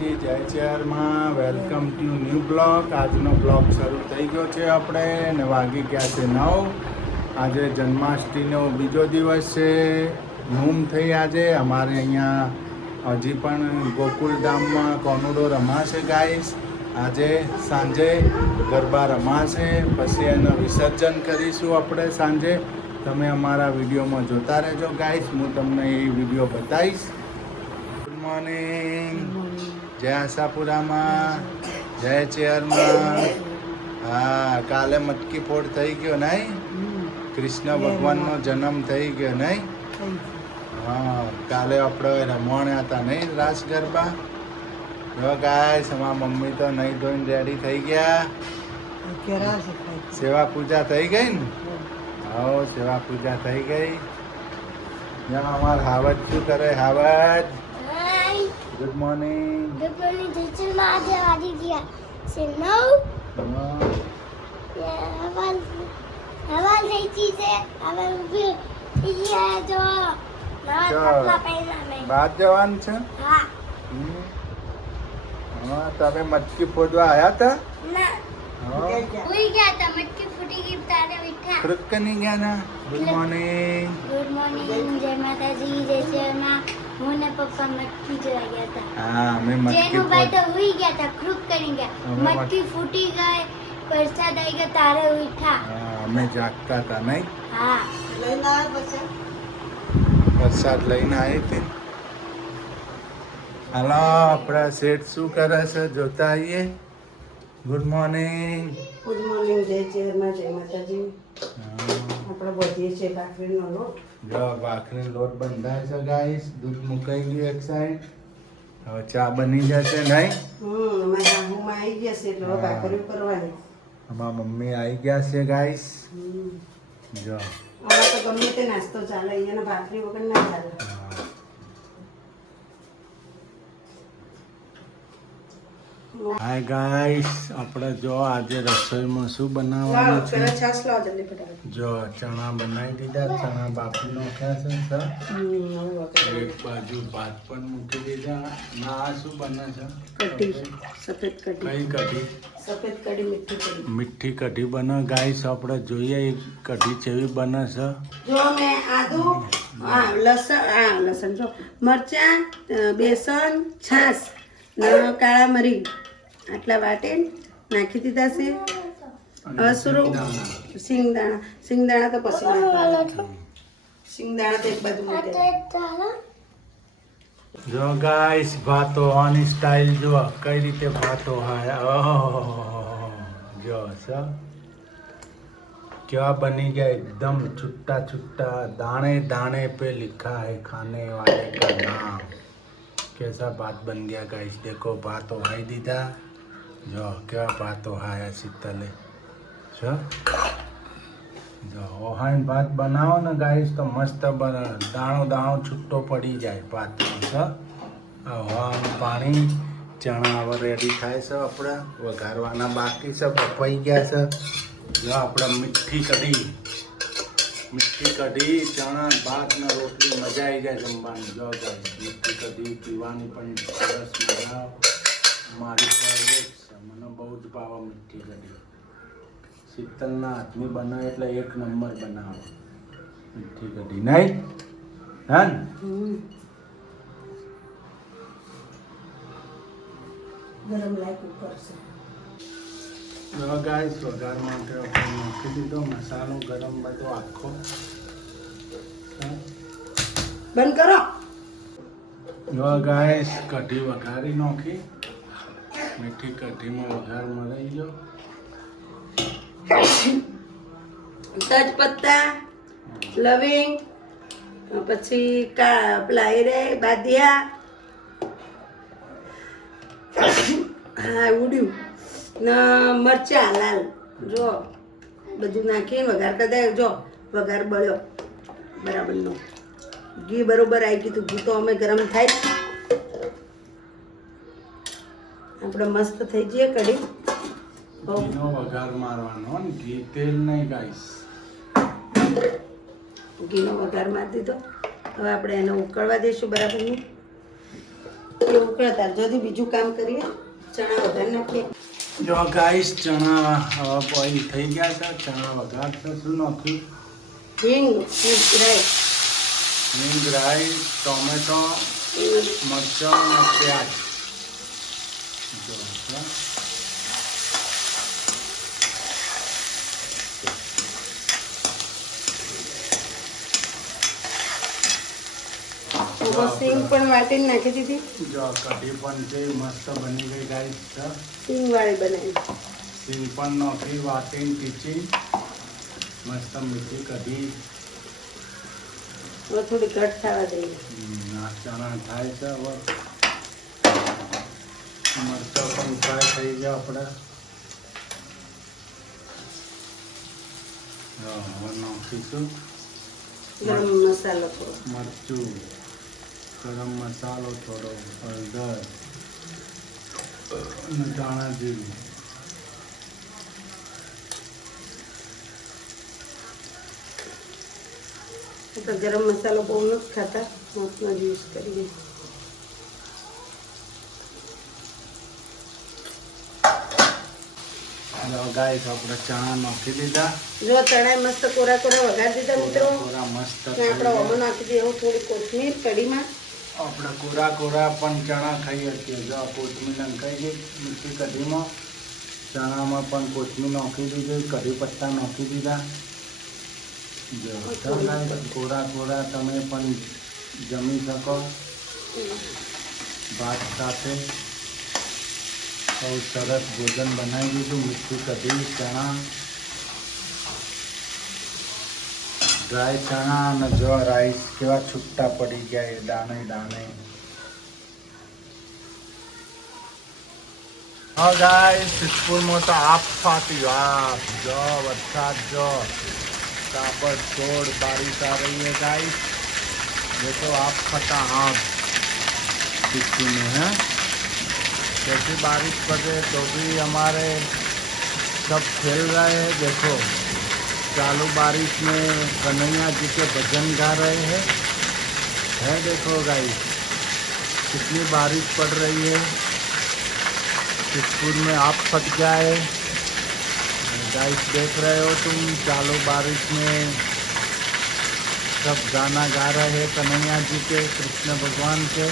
માતાજી, જય ચેરમાં welcome to new blog. આજનો બ્લોગ શરૂ થઈ ગયો છે આપણે ને વાગી ગયા છે 9. આજે જન્માષ્ટમીનો બીજો દિવસ છે. ધૂમ થઈ આજે અમારે અહીંયા હજી પણ ગોકુલધામમાં કોનુડો રમાશે ગાઈસ. આજે સાંજે ગરબા રમાશે, પછી એનું વિસર્જન કરીશું આપણે સાંજે. તમે અમારા વિડીયોમાં જોતા રહેજો ગાઈસ, હું તમને એ વિડીયો બતાવીશ. ગુડ મોર્નિંગ, જય આશાપુરામાં, જય ચેરમાં. હા, કાલે મટકી ફોડ થઈ ગયો નહીં? કૃષ્ણ ભગવાનનો જન્મ થઈ ગયો નહીં? હા, કાલે આપણે રમવાના હતા નહીં રાસ ગરબા? જો ગાઈસ, અમારા મમ્મી તો નહીં ધોઈને રેડી થઈ ગયા. સેવા પૂજા થઈ ગઈ ને? હા, સેવા પૂજા થઈ ગઈ. જ્યાં અમાર હાવજ શું કરે? હાવજ, good morning. Good morning teacher. માં આજે વાગી ગયા છે 9. હવા થઈ ગઈ છે. હવે ઊભી થઈ ગયા જો. નવા કપડા પહેર્યા મેં. બહાર જવાનું છે? હા. હા, તમે મટકી ફોડવા આવ્યા હતા? ના. હા, ઉઈ ગયા તા. મટકી ફૂટી ગઈ તારે ઉઠા. ખુરક નહીં ગયા ના? Good morning. ગુડ મોર્નિંગ, જય માતાજી, જય શ્રીમાં. હું ને પપ્પા મટકી જોવા ગયા હતા. હા, અમે મટકી જેનુભાઈ ફોડ તો ઉઈ ગયા તા, ક્રુક કરી ગયા. અમે મટકી ફૂટી ગઈ, વરસાદ આવી ગયો તારે ઉઠા. હા, અમે જાગતા હતા નહીં? હા. વરસાદ લઈને આવી હતી. હાલો, આપણા શેઠ શું કરે છે જોતા આવીએ. Good morning. ગુડ મોર્નિંગ, જય ચેરમાં, જય માતાજી. આપણે બધીએ છે ભાખરીનો લોટ. જો ભાખરી લોટ બંધાય છે ગાઈસ. દૂધ મુકાઈ ગયું એક સાઈડ. હવે ચા બની જશે નહીં? અમારા આહુમાં આવી ગયા છે એટલે હવે ભાખરીઓ કરવાની. અમારા મમ્મી આવી ગયા છે ગાઈસ. જો અમારે તો ગમે તે નાસ્તો ચાલે, અહીંયાના ભાખરી વગર ના ચાલે. હાય ગાઈસ, આપણે જો આજે રસોઈમાં શું બનાવવાનું છે? પેલા છાશ લાવો જલ્દી ફટાફટ. જો ચણા બનાવી દીધા, ચણા બાફી નાખ્યા છે સર. એક બાજુ ભાત પણ મૂકી દીધા. ના, આ શું બને છે? કઢી, સફેદ કઢી. કઈ કઢી? સફેદ કઢી, મીઠી કઢી. મીઠી કઢી બને ગાઈસ. આપણે જોઈએ એ કઢી કેવી બને છે. જો મેં આદુ, લસણ જો, મરચાં, બેસન, છાશ ને કાળા મરી આટલા વાટે નાખી દીધા છે. અસરું, સિંગદાણા તો પછી નાખવાના. સિંગદાણા તો એક બાજુ મૂકી દેવાના. જો ગાઈસ, ભાતો આની સ્ટાઈલ જો કઈ રીતે ભાતો હાય. ઓહો, જો સર क्या बनी गया एकदम छुट्टा छुट्टा, दाने दाने पे लिखा है खाने वाले का नाम. कैसा भात बन गया गाइस. देखो भात ओहाई दीदा. जो क्या भात ओहाया शीतले. जो ઓહાઈને ભાત બનાવો ને ગાઈસ તો મસ્ત બને. દાણો દાણો છૂટો પડી જાય ભાતમાં. છે હવાનું પાણી. ચણા હવે રેડી થાય છે. આપણે વઘારવાના બાકી છે, બફાઈ ગયા છે. જો આપણે મીઠી કઢી, ચણા ભાત ને રોટલી મજા આવી જાય જમવાની. જો ગાઈસ, મીઠી કઢી પીવાની પણ સરસ મજા. મારી ફેવરેટ છે, મને બહુ જ ભાવે મીઠી કઢી. શીતલના હાથની બને એટલે એક નંબર બનાવો મીઠી કઢી નહીં? હા ને? ગરમ લાઈક કરશે. ગાઈસ, વઘાર માટે આપણે નાખી દીધો મસાલો ગરમ બધો આખો. બંધ કરો. જો ગાઈસ, કઢી વઘારી નાખી. મીઠી કઢીમાં વઘાર મરાઈ ગયો. તજપત્તા, લવિંગ, પછી પેલા એ રે બાદિયા, હા ઉડ્યું ને મરચા લાલ. જો બધું નાખીને વઘાર કરી દે. જો વઘાર બળ્યો બરાબરનો. ઘી બરોબર આવી ગયું. ઘી તો અમે ગરમ થાય. આપણે મસ્ત થઈ જઈએ કઢી. ઘીનો વઘાર મારવાનો ને, ઘી તેલ નહીં ગાઈસ. ઘીનો વઘાર મારી દીધો. હવે આપણે એને ઉકળવા દઈશું બરાબરનું. એવું કરતા જોથી બીજું કામ કરીએ ચણા વઘાર નાખીએ જો ગાઈસ ચણા બોઇલ થઈ ગયા છે. ચણા વઘાર છે. શું નાખ્યું? હિંગ મિર્ચ રાઈ હિંગ, રાઈ, ટોમેટો, મરચાં અને પ્યાજ. જો સિંગ પણ વાટીને નાખી દીધી. જો કઢી પણ છે મસ્ત બની ગઈ ગાઈસ છે. સિંગ વાળી બનાવી સિંગ પણ નાખી વાટીને પીચી મસ્ત મીઠી કઢી. હવે થોડી ઘટ થવા દઈએ. આ ચણા થાય છે. હવે મરચાં પણ ફ્રાય થઈ ગયા આપણે. હવે નાખીશું ગરમ મસાલો થોડો મરચું, ગરમ મસાલો થોડો, હળદર અને ધાણા જીરું. તો ગરમ મસાલો બહુ નથી ખાતા મોટનો જ યુઝ કરીએ. ગાઈસ આપણે ચણા નાખી દીધા. જો ચણા મસ્ત કોરા કોરા વઘાર દીધા મિત્રો. કોરા મસ્ત ને આપણે ઓમો નાખી દઈએ એવું થોડી કોથમીર કઢીમાં. આપણે કોરા કોરા પણ ચણા ખાઈએ છીએ. જો કોથમીર નખાઈ ગઈ મીઠી કઢીમાં. ચણામાં પણ કોથમીર નાખી દીધી, કઢી પત્તા નાખી દીધા. જો કોરા કોરા તમે પણ જમી શકો ભાત સાથે. બહુ સરસ ભોજન બનાવી દીધું. મીઠી કઢી, ચણા, ડ્રાય ચણા અને જો રાઈસ કેવા છૂટા પડી ગયા એ દાણે દાણે. હા ગાઈસ સ્કૂલમાં તો આપ ફાટી આપ. જો વરસાદ જો ताबड़तोड़ बारिश आ रही है गाइस. देखो आप फटा आँख किसी में है. कैसी बारिश पड़ रही है तो भी हमारे सब खेल रहे हैं. देखो चालू बारिश में कन्हैया जी के भजन गा रहे हैं. है देखो गाइस कितनी बारिश पड़ रही है. स्कूल में आप फट गया है गाइस. देख रहे हो तुम चालू बारिश में सब गाना गा रहे हैं कन्हैया जी के, कृष्ण भगवान के.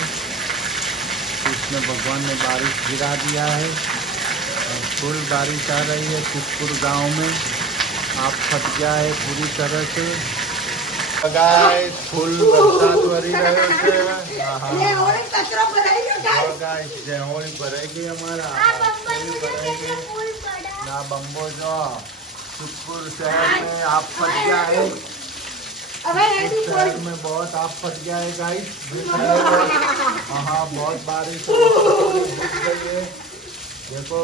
कृष्ण भगवान ने बारिश गिरा दिया है और फुल बारिश आ रही है चितपुर गांव में. आप फट गया है पूरी तरह से. गाइस फुल वरसाद वरी રહ્યો છે. गाइस जेहोળી ભરાઈ ગઈ અમારા. ना बम्बो जो चितपुर शहर में आप फट गया है. शहर में बहुत आप फट गया है गाइस. हाँ बहुत बारिश हो गई है. देखो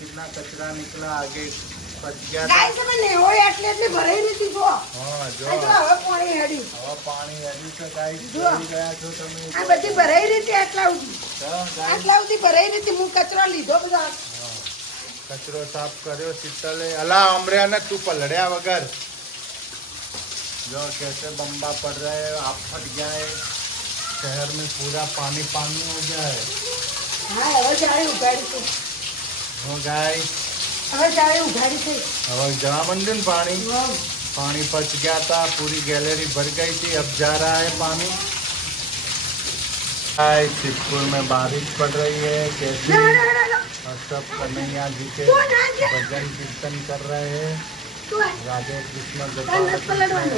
कितना कचरा निकला आगे फट गया था. हाँ जो हवा पानी हेडी से गाइस જોઈ ગયા છો તમે. આ બધી ભરાઈ રીતે આટલા સુધી ભરાઈ રીતે હું કચરો લીધો બધા. कचरो साफ करो शीतले. अला अमरिया ने तू पलड़िया वगर. जो कैसे बम्बा पड़ रहे हैं आप फट गया है. शहर में पूरा पानी पानी हो गया है. હા હવે જાળી ઉઘાડી છે. हो गाइस હવે જાળી ઉઘાડી છે. अब जहाँ मंदिर पानी पच गया था. पूरी गैलरी भर गई थी. अब जा रहा है पानी. चितपुर में बारिश पड़ रही है कैसे. और सब कन्हैया जी के भजन कीर्तन कर रहे हैं. राधे कृष्ण गोपाल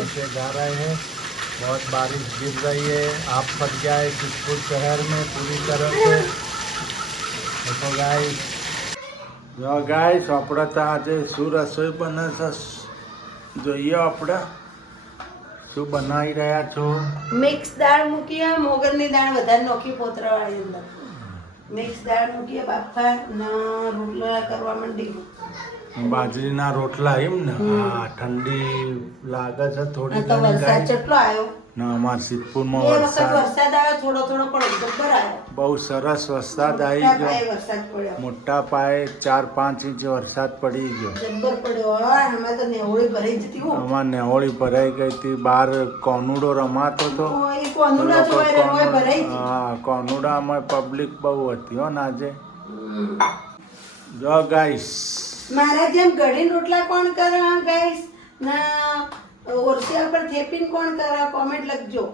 ऐसे गा रहे हैं. बहुत बारिश गिर रही है. आप फट गया है चितपुर शहर में पूरी तरह से. देखो गाइस જો ગાઈસ આપણે તો આજે શું રસોઈ બને છે જોઈએ. આપણે શું બનાવી રહ્યા છો? મિક્સ દાળ મૂકીએ. મોગરની દાળ વધારે નોખી પોતરાવાળી અંદર મિક્સ દાળ મૂકીએ. બાફા ના રોટલા કરવા માંડી. બાજરીના રોટલા એમ ને. હા ઠંડી લાગે છે થોડી તો વરસાદ કેટલો આવ્યો. ને અમારા સિદ્ધપુરમાં એ વખત વરસાદ વરસાદ આવ્યો થોડો થોડો પણ જબ્બર આવ્યો. બહુ સરસ વરસાદ આવી મોટા પાયે ગયો. વરસાદ પડ્યો. મોટા પાયે 4-5 ઇંચ વરસાદ પડી ગયો. જબ્બર પડ્યો. હા, આમાં તો નેવળી ભરાઈ જતી હો. અમાર નેહોળી ભરાઈ ગઈ હતી. બહાર કોનુડો રમાતો હતો. એ કોનુડા જોવાય રે, મોય ભરાઈ ગઈ. હા, કોનુડામાં પબ્લિક બહુ હતી હો ને આજે. જો ગાઈસ, મારા જેમ ઘડીને રોટલા કોણ કરે ગાઈસ ના ઓરસિયા પર થેપીને કોણ કરે કોમેન્ટ લખજો.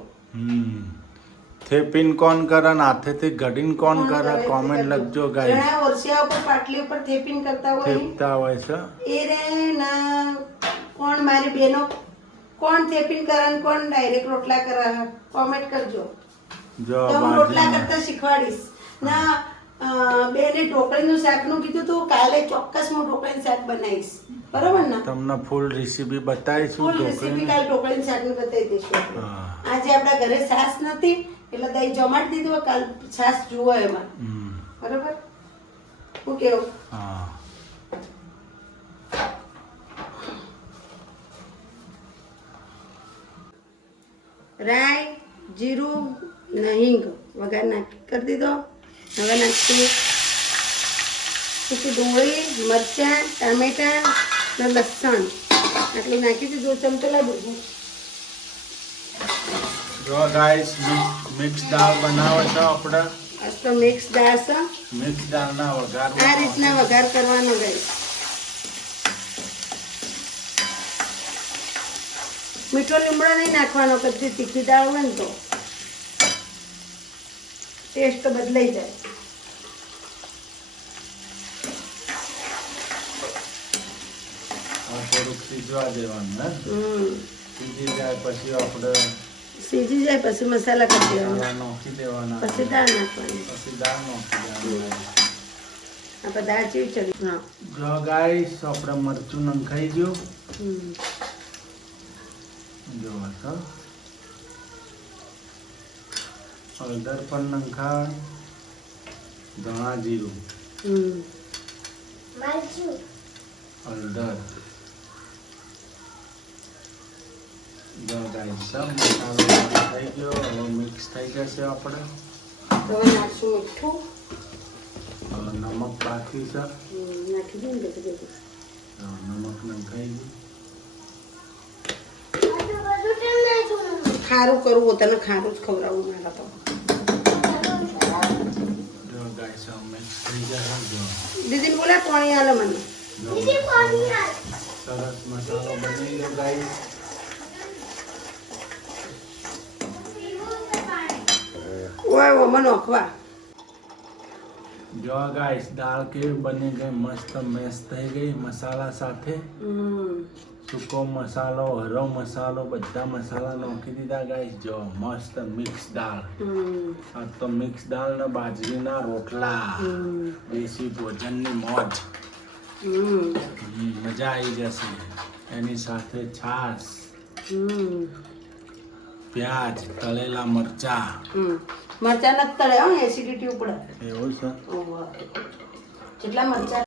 થેપીન કોણ કરે ને હાથેથી ઘડીને કોણ કરે કોમેન્ટ લખજો ગાઈસ. ઘણા ઓરસિયા ઉપર પાટલી ઉપર થેપીને કરતા હોય થેપતા હોય છે. એ રે ના કોણ મારી બેનો કોણ થેપીને કરે ને કોણ ડાયરેક્ટ રોટલા કરે કોમેન્ટ કરજો. જો તો હું રોટલા બાજરીના કરતા શીખવાડીશ. ના બેને ઢોકળીનું શાકનું કીધું તું કાલે ચોક્કસ હું ઢોકળીનું શાક બનાવીશ. બરોબર ને? તમને ફૂલ રેસીપી બતાવીશું ફૂલ રેસીપી ઢોકળીની. કાલે ઢોકળીનું શાકનું બતાવી દઈશું આપણે. હા. આજે આપણા ઘરે છાશ નથી એટલે દહીં જમાડી દીધું કાલ છાશ જુઓ એમાં. હમ. બરોબર? શું કેવું? હા. રાઈ જીરું ને હિંગ વઘાર નાખી કરી દીધો. હવે નાખીએ પછી ડુંગળી મરચાં ટામેટાં ને લસણ આટલું નાખી દીધું. ચમચો લાવી. જો ગાઈસ, મિક્સ દાળ બનાવે છે આપણે. આજ તો મિક્સ દાળ છે. મિક્સ દાળના વઘાર આ રીતના વઘાર કરવાનો ગાઈસ. મીઠો લીમડો નહીં નાખવાનો. કદી તીખી દાળ હોય ને તો ટેસ્ટ બદલાઈ જાય. થોડુંક સીજવા દેવાનું હે. સીજી જાય પછી આપણે સીજી જાય પછી મસાલા કરી દેવાના. મસાલા નાખી દેવાના. પછી દાળ નાખવાની. પછી દાળ નાખી દેવાની. આપણે દાળ ચીવી ચડી. હા. જો ગાઈસ, આપણે મરચું નંખાઈ ગયું. જો તો હળદર પણ નંખાય. ધણા જીરું મરચું હળદર. જો ગાઈસ, સબ મસાલો થઈ ગયો. હવે મિક્સ થઈ જશે આપણે. તો હવે નાખશું મીઠું. હવે નમક બાકી છે. નાખી દઉં ને બધું. નમક નંખાઈ ગયું. આટલું બધું કેમ નાખ્યું? ખારું કરવું તને ખારું જ ખવડાવવું મારા તો. જો ગાઈસ, હવે મિક્સ થઈ જશે. જો દીદીને બોલા પાણી આલે મને. જો દીદી પાણી આલ. સરસ મસાલો બની ગયો ગાઈસ. ઓય ઓ મને ઓખવા. જો ગાઈસ, દાળ કેવી બની ગઈ. મસ્ત મેશ થઈ ગઈ મસાલા સાથે. સૂકો મસાલો, હરો મસાલો, બધા મસાલા નાખી દીધા ગાઈસ. જો મસ્ત મિક્સ દાળ. આ તો મિક્સ દાળ ને બાજરીના રોટલા. દેશી ભોજનની મોજ. મજા આવી જશે. એની સાથે છાશ, પ્યાજ, તળેલા મરચા. મરચાં નથી તળે હો, એસિડિટી ઉપડે. એવું છે. જેટલા મરચાં